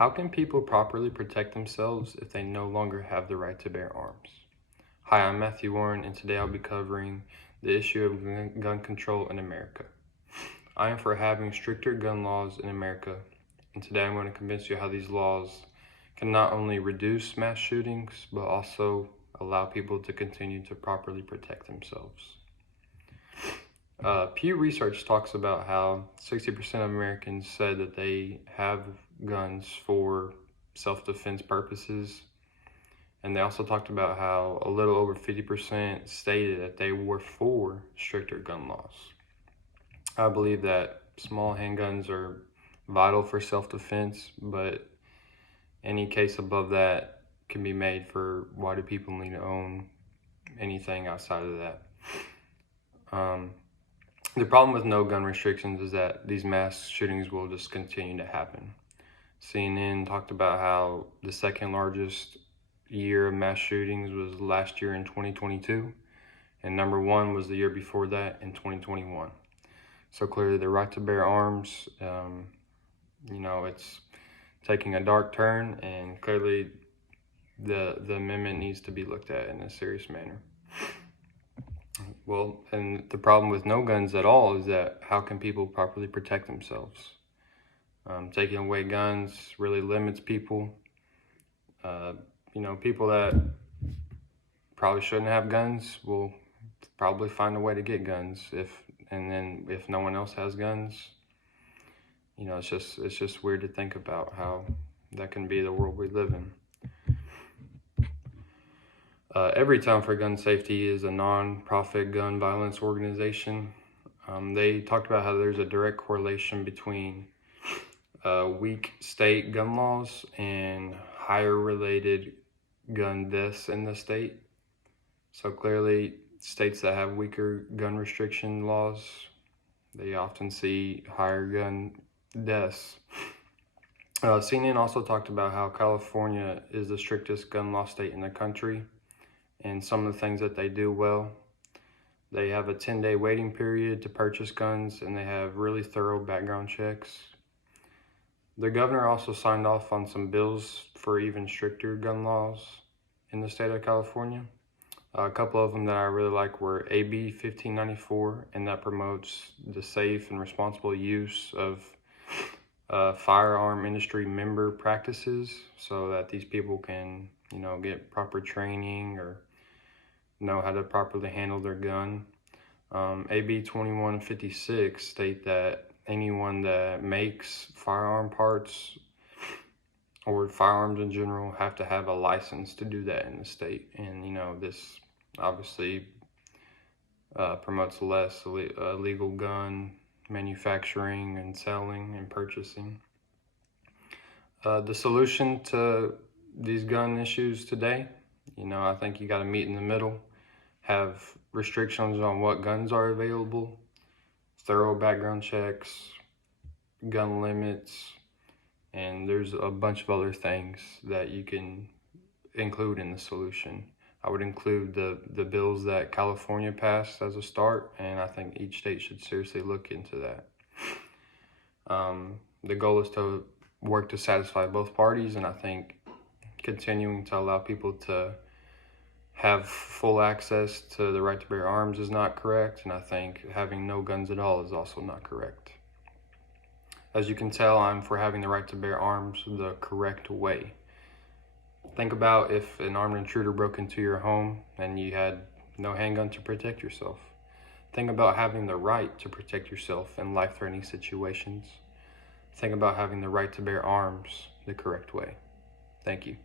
How can people properly protect themselves if they no longer have the right to bear arms? Hi, I'm Matthew Warren, and today I'll be covering the issue of gun control in America. I am for having stricter gun laws in America, and today I'm going to convince you how these laws can not only reduce mass shootings, but also allow people to continue to properly protect themselves. Pew Research talks about how 60% of Americans said that they have guns for self-defense purposes. And they also talked about how a little over 50% stated that they were for stricter gun laws. I believe that small handguns are vital for self-defense, but any case above that can be made for why do people need to own anything outside of that. The problem with no gun restrictions is that these mass shootings will just continue to happen. CNN talked about how the second largest year of mass shootings was last year in 2022, and number one was the year before that in 2021. So clearly the right to bear arms, it's taking a dark turn, and clearly the amendment needs to be looked at in a serious manner. Well, and the problem with no guns at all is that how can people properly protect themselves? Taking away guns really limits people. People that probably shouldn't have guns will probably find a way to get guns if no one else has guns. It's just weird to think about how that can be the world we live in. Every Time for Gun Safety is a non-profit gun violence organization. They talked about how there's a direct correlation between weak state gun laws and higher related gun deaths in the state. So clearly, states that have weaker gun restriction laws, they often see higher gun deaths. CNN also talked about how California is the strictest gun law state in the country, and some of the things that they do well. They have a 10-day waiting period to purchase guns, and they have really thorough background checks. The governor also signed off on some bills for even stricter gun laws in the state of California. A couple of them that I really like were AB 1594, and that promotes the safe and responsible use of firearm industry member practices so that these people can, get proper training or know how to properly handle their gun. AB 2156 state that anyone that makes firearm parts or firearms in general have to have a license to do that in the state. And, this obviously promotes less illegal gun manufacturing and selling and purchasing. The solution to these gun issues today, I think you got to meet in the middle, have restrictions on what guns are available, thorough background checks, gun limits, and there's a bunch of other things that you can include in the solution. I would include the bills that California passed as a start, and I think each state should seriously look into that. The goal is to work to satisfy both parties, and I think continuing to allow people to have full access to the right to bear arms is not correct, and I think having no guns at all is also not correct. As you can tell, I'm for having the right to bear arms the correct way. Think about if an armed intruder broke into your home and you had no handgun to protect yourself. Think about having the right to protect yourself in life-threatening situations. Think about having the right to bear arms the correct way. Thank you.